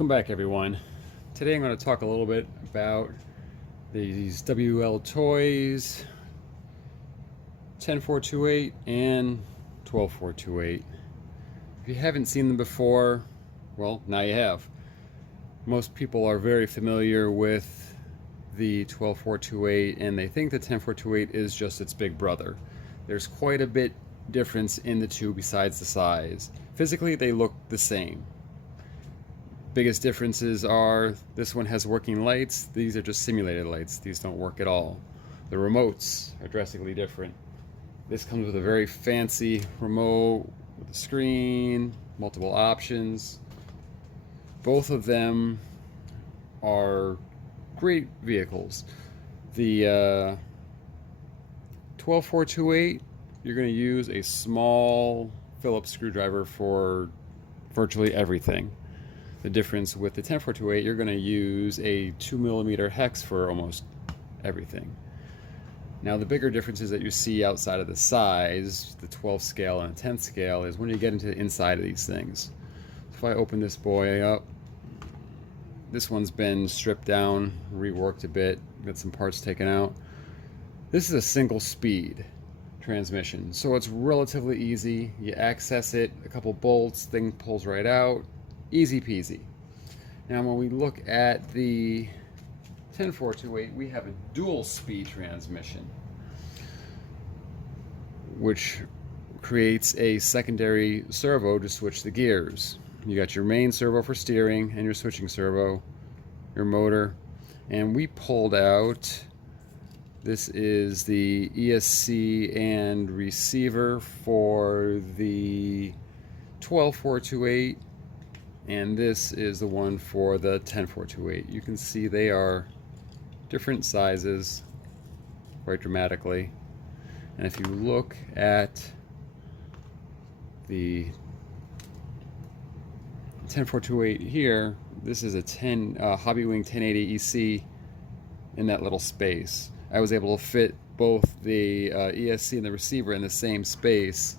Welcome back, everyone. Today I'm going to talk a little bit about these WLToys 10428 and 12428. If you haven't seen them before, well, now you have. Most people are very familiar with the 12428 and they think the 10428 is just its big brother. There's quite a bit difference in the two besides the size. Physically, they look the same. Biggest differences are this one has working lights, these are just simulated lights, these don't work at all. The remotes are drastically different. This comes with a very fancy remote with a screen, multiple options. Both of them are great vehicles. The 12428, you're going to use a small Phillips screwdriver for virtually everything. The difference with the 10428, you're going to use a 2mm hex for almost everything. Now the bigger differences that you see outside of the size, the 12 scale and the 10 scale, is when you get into the inside of these things. So if I open this boy up, this one's been stripped down, reworked a bit, got some parts taken out. This is a single speed transmission, so it's relatively easy. You access it, a couple bolts, thing pulls right out. Easy peasy. Now when we look at the 10428, we have a dual speed transmission, which creates a secondary servo to switch the gears. You got your main servo for steering and your switching servo, your motor, and we pulled out, this is the ESC and receiver for the 12428, and this is the one for the 10428. You can see they are different sizes quite dramatically. And if you look at the 10428 here, this is a Hobbywing 1080 EC in that little space. I was able to fit both the ESC and the receiver in the same space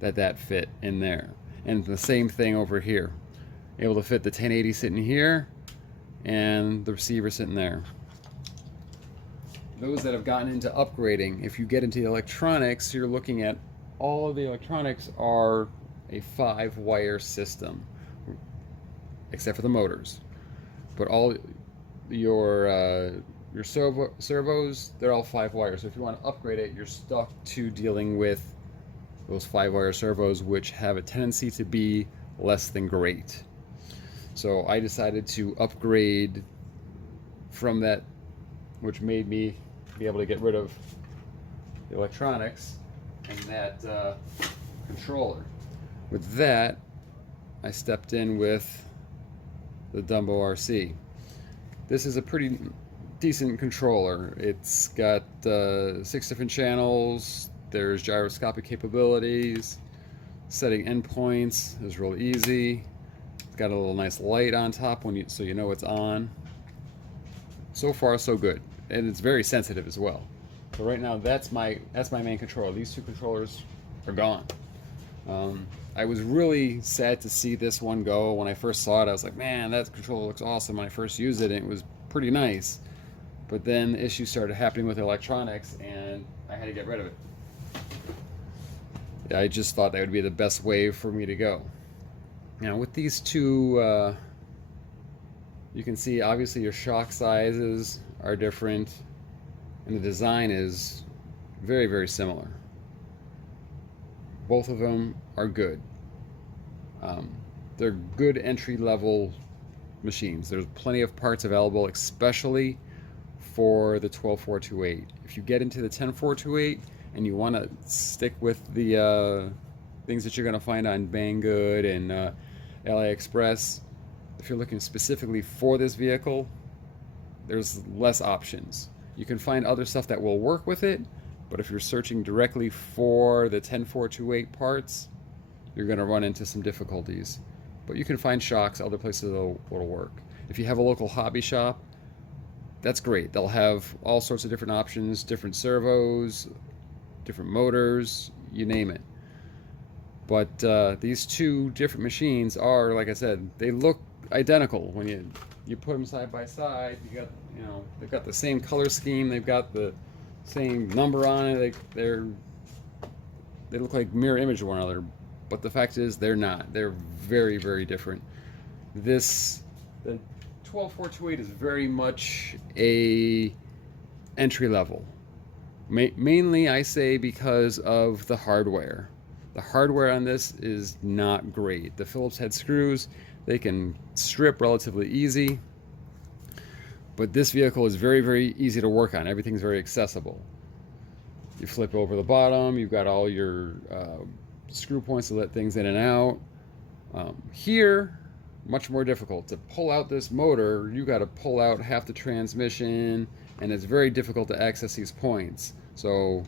that fit in there. And the same thing over here. Able to fit the 1080 sitting here and the receiver sitting there. Those that have gotten into upgrading, if you get into the electronics, you're looking at all of the electronics are a 5-wire system, except for the motors. But all your servos, they're all 5 wires. So if you want to upgrade it, you're stuck to dealing with those 5-wire servos, which have a tendency to be less than great. So I decided to upgrade from that, which made me be able to get rid of the electronics and that controller. With that, I stepped in with the DumboRC. This is a pretty decent controller. It's got 6 different channels. There's gyroscopic capabilities. Setting endpoints is real easy. It's got a little nice light on top so you know it's on. So far, so good, and it's very sensitive as well. So right now, that's my main controller. These 2 controllers are gone. I was really sad to see this one go. When I first saw it, I was like, man, that controller looks awesome. When I first used it, it was pretty nice. But then issues started happening with electronics, and I had to get rid of it. I just thought that would be the best way for me to go. Now with these 2, you can see obviously your shock sizes are different, and the design is very, very similar. Both of them are good. They're good entry-level machines. There's plenty of parts available, especially for the 12428. If you get into the 10428 and you want to stick with the things that you're going to find on Banggood and AliExpress, if you're looking specifically for this vehicle, there's less options. You can find other stuff that will work with it, but if you're searching directly for the 10428 parts, you're going to run into some difficulties. But you can find shocks other places that'll work. If you have a local hobby shop, that's great. They'll have all sorts of different options, different servos, different motors, you name it. But these 2 different machines are, like I said, they look identical when you put them side by side. You got, you know, they've got the same color scheme, they've got the same number on it. They look like mirror image of one another, but the fact is they're not. They're very, very different. The 12428 is very much a entry level. Mainly, I say, because of the hardware. The hardware on this is not great. The Phillips head screws, they can strip relatively easy, but this vehicle is very, very easy to work on. Everything's very accessible. You flip over the bottom, you've got all your screw points to let things in and out. Here, much more difficult. To pull out this motor, you got to pull out half the transmission, and it's very difficult to access these points. So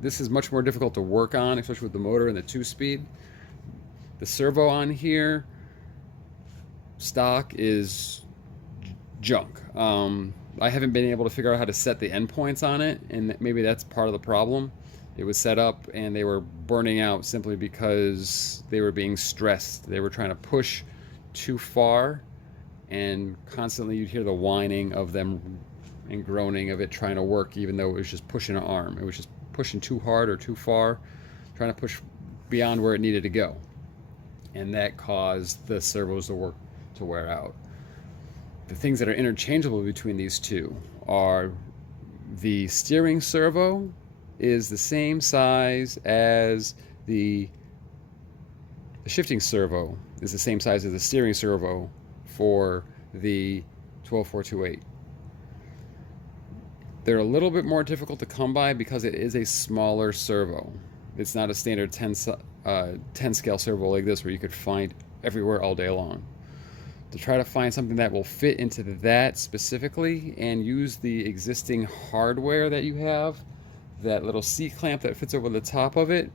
this is much more difficult to work on, especially with the motor and the 2-speed. The servo on here, stock, is junk. I haven't been able to figure out how to set the endpoints on it, and maybe that's part of the problem. It was set up and they were burning out simply because they were being stressed. They were trying to push too far, and constantly you'd hear the whining of them and groaning of it trying to work, even though it was just pushing an arm. It was just pushing too hard or too far, trying to push beyond where it needed to go. And that caused the servos to wear out. The things that are interchangeable between these two are the steering servo is the same size as the shifting servo is the same size as the steering servo for the 12428. They're a little bit more difficult to come by because it is a smaller servo. It's not a standard 10 scale servo like this where you could find everywhere all day long. To try to find something that will fit into that specifically and use the existing hardware that you have, that little C-clamp that fits over the top of it,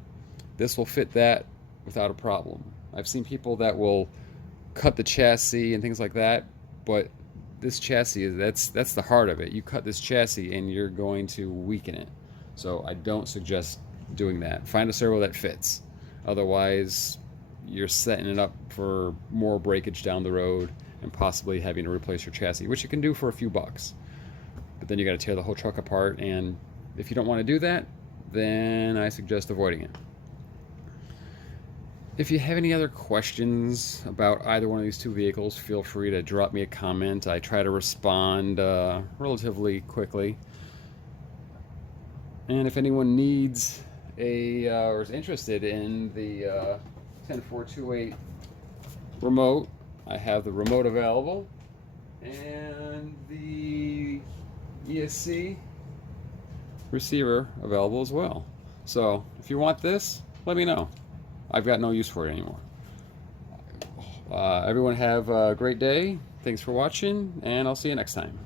this will fit that without a problem. I've seen people that will cut the chassis and things like that, but this chassis, that's the heart of it. You cut this chassis and you're going to weaken it. So I don't suggest doing that. Find a servo that fits. Otherwise, you're setting it up for more breakage down the road and possibly having to replace your chassis, which you can do for a few bucks. But then you got to tear the whole truck apart, and if you don't want to do that, then I suggest avoiding it. If you have any other questions about either one of these two vehicles, feel free to drop me a comment. I try to respond relatively quickly. And if anyone needs or is interested in the 10428 remote, I have the remote available and the ESC receiver available as well. So if you want this, let me know. I've got no use for it anymore. Everyone have a great day. Thanks for watching, and I'll see you next time.